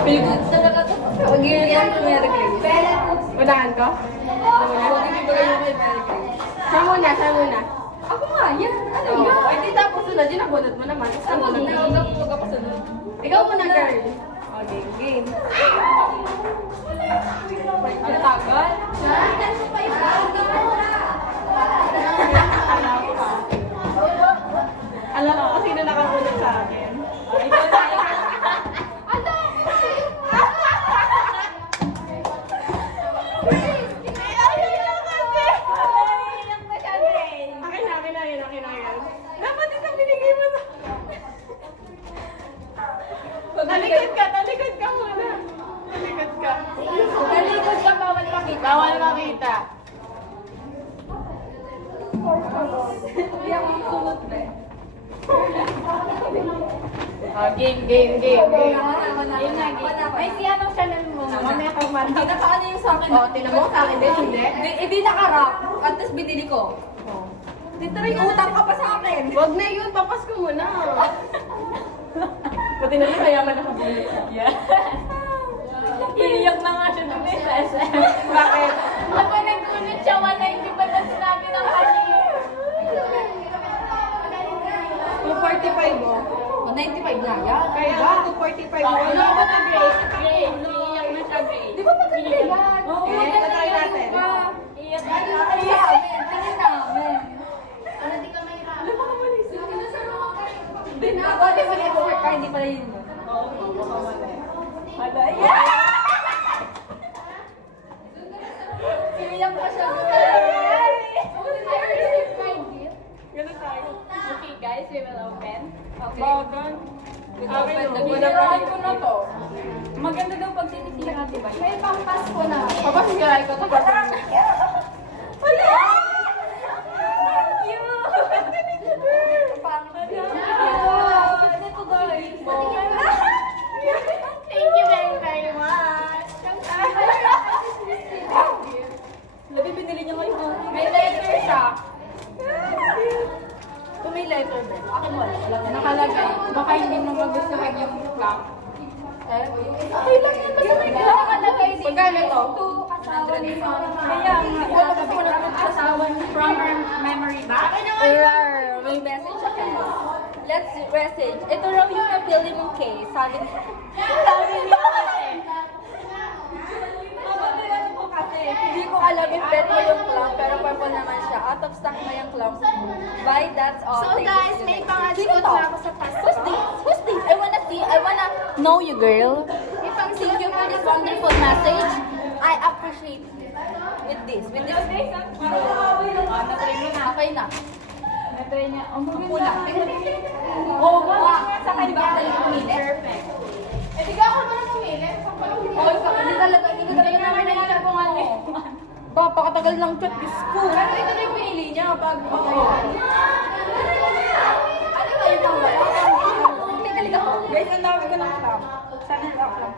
Pilgod talaga to. Pag-iiyan ko Mary Grace. Unahan ko? Huwag ibigay mo kay Mary Grace. Siya muna, siya muna. Ako nga, yan. Ano Oh, ba? ay, di tapos sunod. Yun ang bunot mo naman. Basta Ako bunot muna. mo. Huwag ako sunod. Ikaw muna, girl. Okay, game. Ang tagal. Alam ko kung sino nakapunod sa akin. Ikaw na, ikaw. Akin na yan. Dapat isang binigay mo sa... Talikod ka muna. Talikod ka. Talikod ka, bawal makita. Bawal makita. Hindi ako sunod na. Oh, game. Yun nga, Ay, si anong channel mo? Mamaya ka man. Kinakaano yung sa akin? Oh, tinan mo sa akin din, hindi? Hindi nakarap. At tapos binili ko. Oh. Literal, utang ka pa sa akin. Wag na yun, papas ko muna. Pati na lang mayaman na kabili. Yeah. Iiyak na nga siya dun sa SM. Bakit? Ako nagkunit siya, 190 pa na sinabi ng cashier. 245 mo. 195 na, yan. Kaya 245 mo. Wala ba na Grace? Grace, iiyak na siya, Grace. Di ba maganda yan? Oo, Eh, maganda tatry yan. natin. Iiyak na siya. Tingin namin. Bakit mo niya work card? Hindi pala yun. Hala, yeah! Iiyak pa siya. Ganun tayo. Okay guys, we will open. Okay. Bagan. We will Okay, open the binirahan ko na to. Maganda daw pag tinitiyan natin ba? May pampas ko na. Papas nilay ko. Tapos. Wala! Thank you! Thank you very, very much. Labi, binili niya kayo. May letter siya. Kung may letter ba? Akin wala. Nakalagay. Baka hindi mo magustuhan yung clock. Okay lang yan. Basta may nakalagay dito. Magkano to? To asawa ni Mama. Kaya nga. Wala ko na asawa ni from her memory box. May message siya. Let's message. Ito raw yung napili mong case. Sabi niya kasi. Ano po kasi? Hindi ko alam if red mo yung clown, pero purple naman siya. Out of stock na yung clown. Bye, that's all. So Thank guys, you. may Sino pangalikot to? na ako sa pasto. Who's this? Who's this? I wanna see. I wanna know you, girl. Thank you for this wonderful message. I appreciate with this. With this. Natry mo na. Okay na. Natry niya. Ang Pula. Oh, wow. Sa kanya ba tayo pumili? Perfect. Eh, di ka ako ba na pumili? Oh, hindi talaga namin nakita kung ano. Ba, pakatagal lang chat. Diyos ko. Pero ito na yung pinili niya bago ako. Ano ba yung wala? May galing ako. Guys, ang dami ko ng clock. Sana lang clock.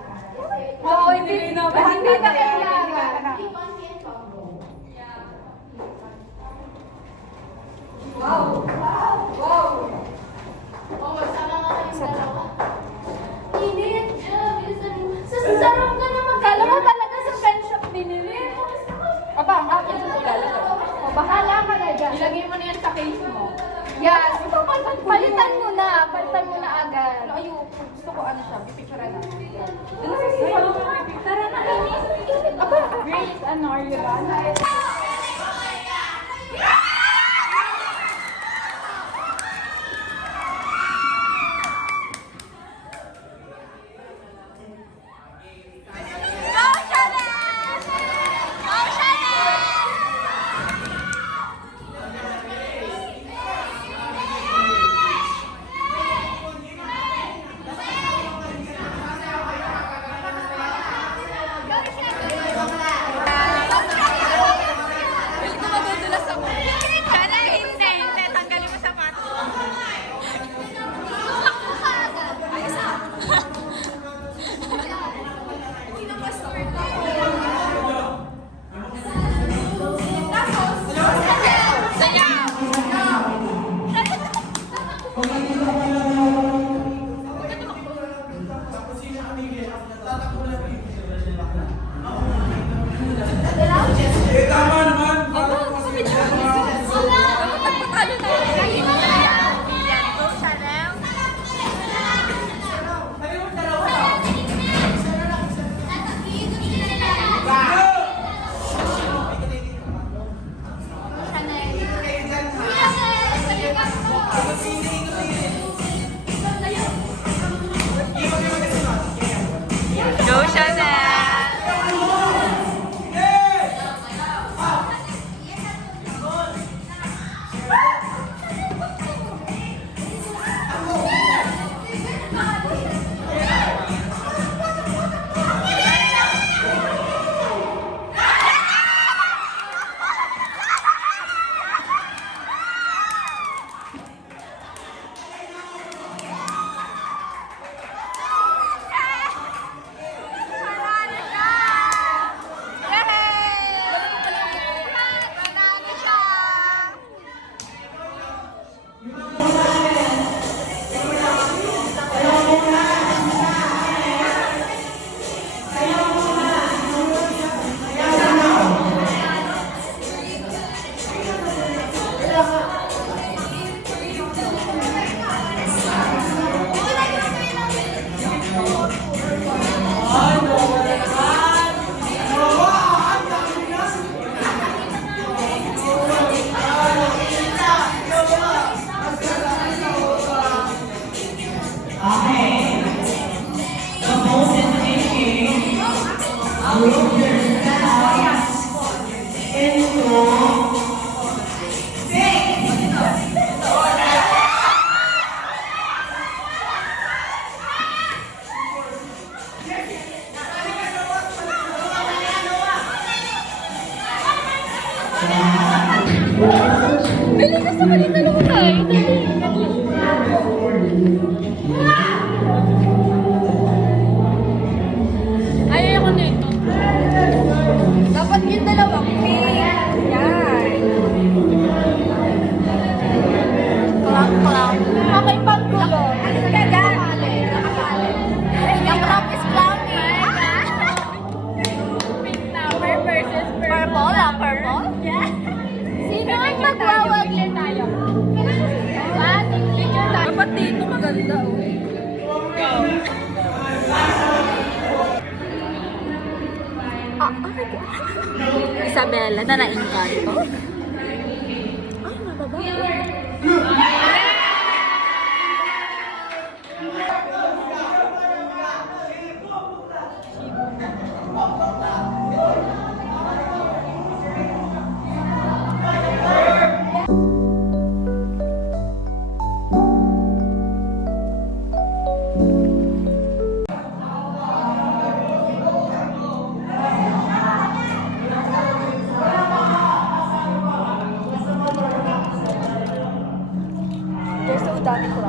Oo, hindi na. Hindi na kailangan. Init. Sasarap ka naman. Kala mo talaga sa pen shop binili. Aba, ang akin sa ilalagay. O, bahala ka na dyan. Ilagay mo na yan sa case mo. Yes. Palitan mo na. Palitan mo na agad. Ano, ayoko. Gusto ko ano siya. Pipicture na. Tara na, init. Init. Aba. Grace, ano, are you done? Bili ka sa kanita naman tayo. Ayaw ko nito. Dapat yung dalawang pink. Yan. Clown. Okay, panggulo. Alis ka dyan. Nakasali. Yung clown is clowning. Pink tower versus purple. Purple? Yeah. Sino ang magwawag? Picture tayo. Picture tayo. Dapat dito maganda. Isabella na na-encanto. Ay, mababa. There's so dami ko.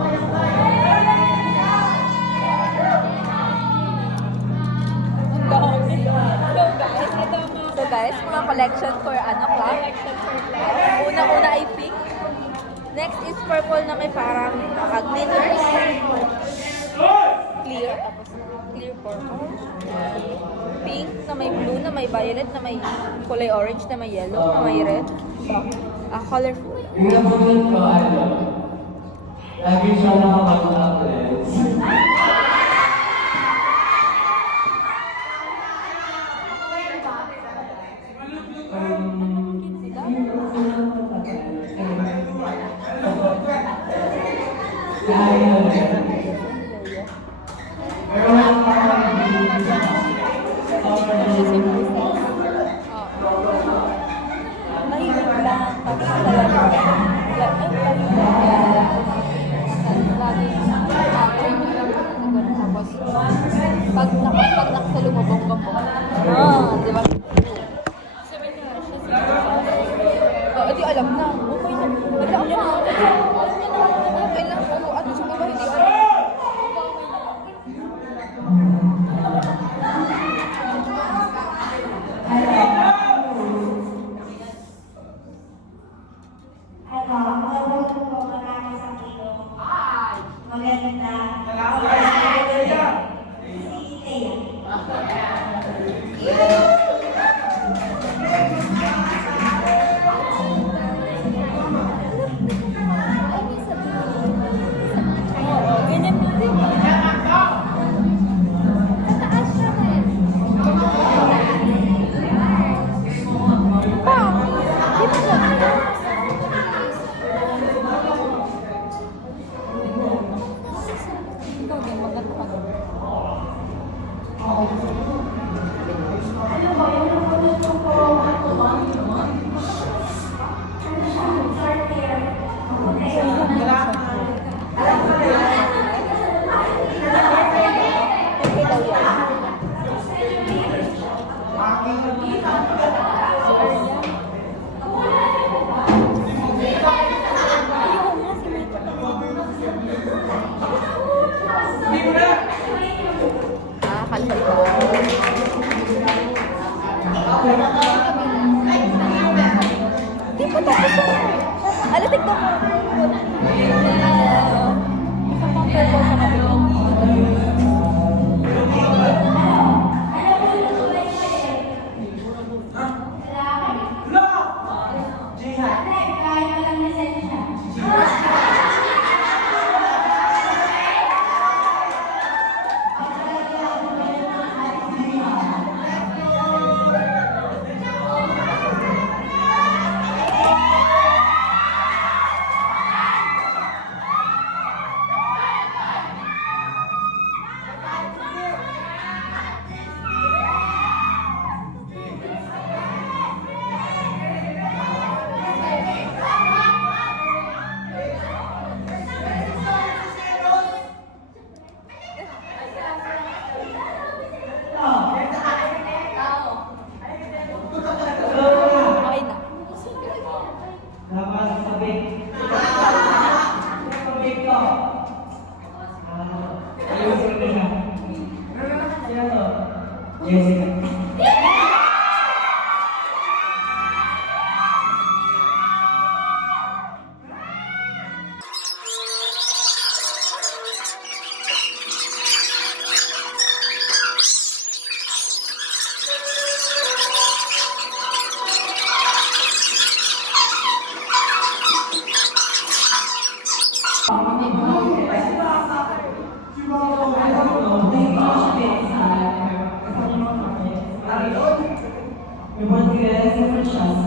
So guys, mga collection for ano clock? Una-una ay pink. Next is purple na may parang glitters. Clear. Tapos clear purple. Pink na may blue, na may violet, na may kulay orange, na may yellow, na may red. Colorful. Lagi siya nakapag-uploads. Mahirap lang. Tapos sa pag nakasalumabong ka po. Di ba? Sabi niya, siya siya. Di alam na. Okay na. Wala ako na. Okay lang. Ano siya ba? Hindi alam. Kalpal ko. Jessica. May buwan kaya sa franchise.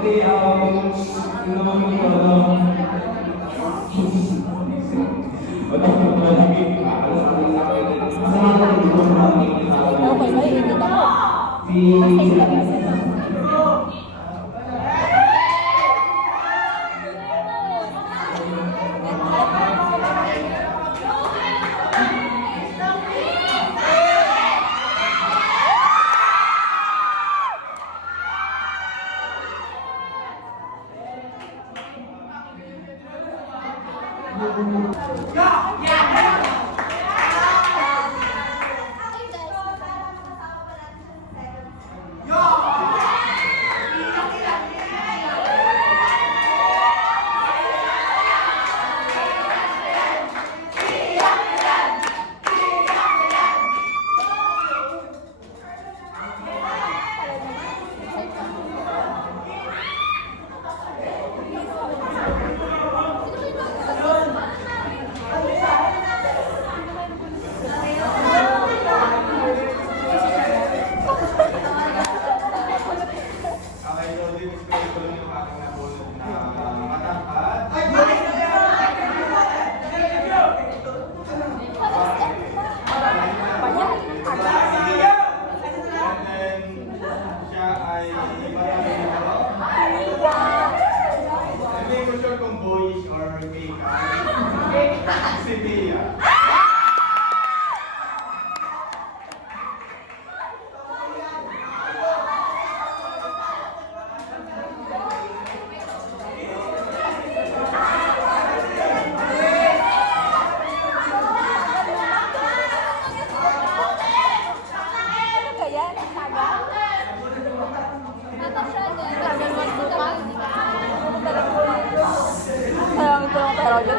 Okay, yung naman ko, Okay, may hindi ako. Si Mia.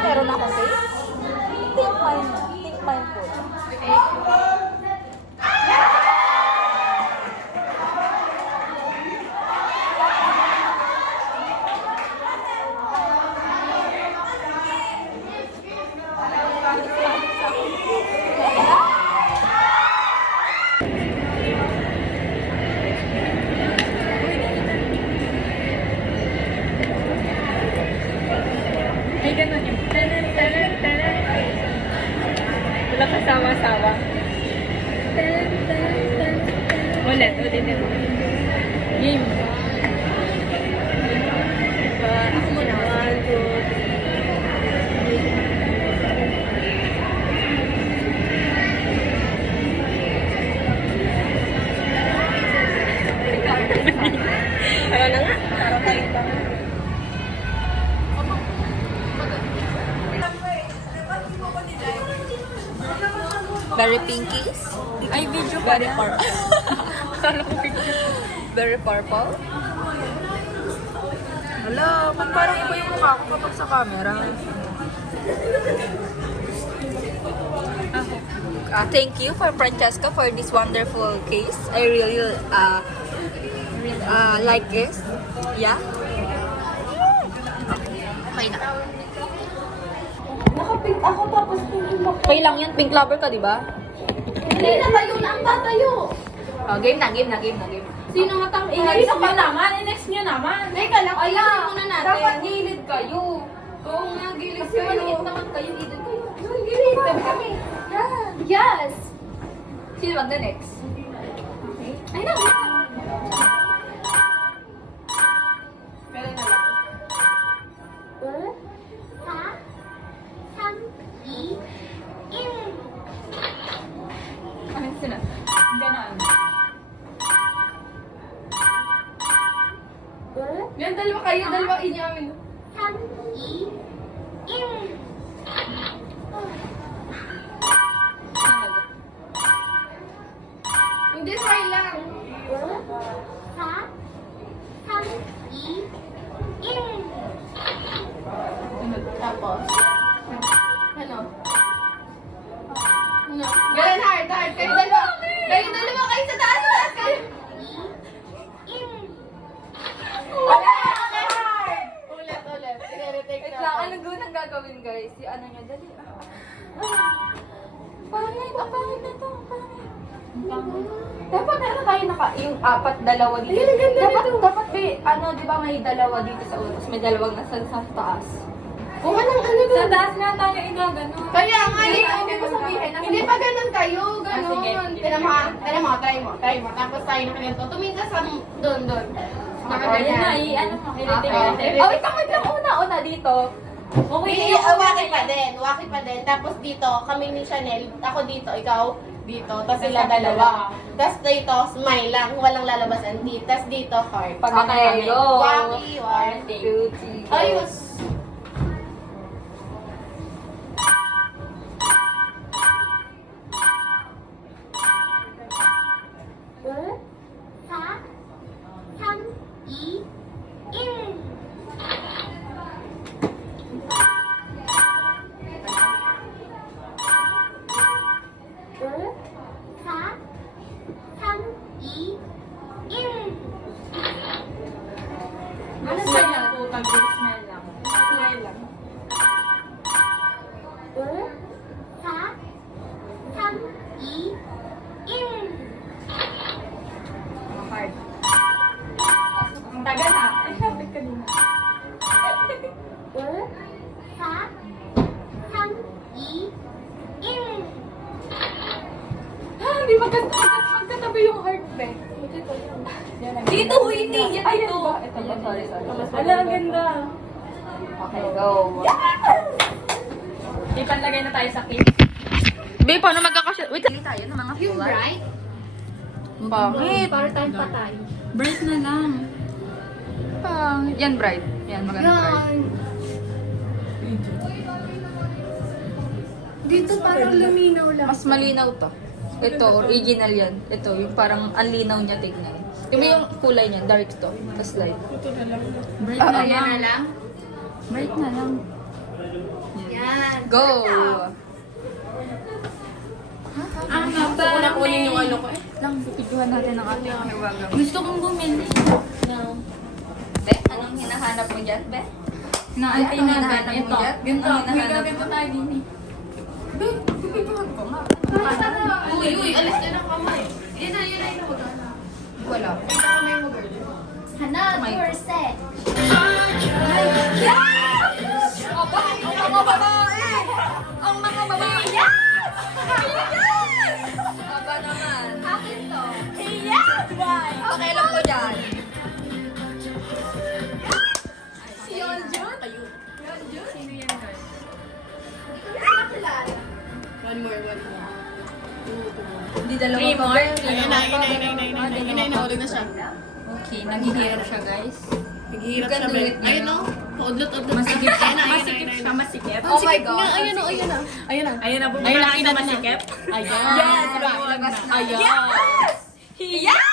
Meron akong face. Think mindful. Ay, ganun yung wala kasama-sawa. Ulit. Game. Ako muna. 1, 2, 3. Tara na nga. Tara tayo. Very pinkies. Ay, video pa Very na. purple. Very purple. Ala, parang iba yung mukha ko kapag sa camera. Thank you for Francesca for this wonderful case. I really like this. Yeah. Okay na. Nakapink ako tapos pinking ako. Okay lang yun. Pink lover ka, di ba? Hindi na tayo na ang tatayo. Oh, game na. Sino matang Next nyo naman, next nyo naman. Teka lang, ayun muna natin. Dapat gilid kayo. Oo nga, gilid Kasi kayo. maliit naman kayo. Gilid kayo. Gilid, tabi kami. Yes! Sino magna-next? Ay, naku. Meron na lang. Ano sila? Ganon. Yan, dalawa kayo, dalawa inyo amin. Hindi, try lang. Tapos, ano? Ano? Ganun, hard. Kayo dalawa. Kayo dalawa kayo sa taas. Kayo. Ulit. I-retake Wait na. lang, ano gawin ang gagawin guys? Si ano nyo, dali. Pangit na to. Dapat meron tayo yung apat, dalawa dito. Ayun, ang ganda Dapat di ba may dalawa dito sa ulo, tapos may dalawang nasa taas. Kung anong ano Sa doon? taas nga tayo igagano. Kaya nga, Hindi, hindi hindi ko sabihin. Hindi pa ganun kayo, sige. ganun. Try mo. Tapos tayo na ganito. Tumingin ka sa doon. Ayun na, ano mo. Okay. Oh, wait lang, una dito. Okay, Hindi, waki pa din. Tapos dito, kami ni Chanel, ako dito, ikaw dito, tapos sila dalawa. Tapos dito, smile lang, walang lalabas ang teeth. Tapos dito, heart. Okay, go. Waki, heart. 1, 2, 3, go. Ayos. Ano sa yan? Total smell lang. Smell lang. Hard. Ang tagal ha. Ay, lapit ka din. Hindi magkatabi yung heart, be. Dito, hindi. Yan, Ay, ito. ba? Ito ba? Sorry. Ala, ang ganda. Okay, go. Ipanlagay na tayo sa cake. Be, paano magkakasya? Wait, hindi tayo ng mga Yung kulay. bright, Bakit? para tayong patay. Bright na lang. Pangit. Yan, bright. Yan, maganda bright. Yan. Dito parang luminaw lang. Mas malinaw to. Ito, original yan. Ito, yung parang ang linaw niya tignan. Yung kulay niya, dark to. Tapos light. Bright na Ayan na lang. Bright na lang. Yan. Go! Ang gusto ko na kunin yung ano ko eh. Lang, bibiguhan natin ang ating hiwaga. Gusto kong bumili. Be, anong hinahanap mo dyan, Be? Naantay Ano na hinahanap ba? mo Ito. dyan? Ganito. Ano May hinahanap gagawin mo? tayo din eh. Be, bibiguhan ko nga. Uy, alis ka ng kamay. Yun na, Wala. Ito kamay mo, girl. Another set. Aba, ang mga babae! Ang mga babae! Yes! Yes! Aba naman. Akin to. Yes! Pakialam ko dyan. Si Yonjun? Sino yan, guys? One more. Hindi dalawa Three pa. more? Ayun na, nahulog na siya. Okay, naghihirap siya, guys. Naghihirap You can do it. Ayun o, paudlot-udlot. Masikip Ayun na, Masikip siya, masikip. Oh my God. Ayun na. Ayun na, Ayun na, bumaba kita sa na. masikip. Ayan. Yes! Labas na. Ayan. Yes! Yes!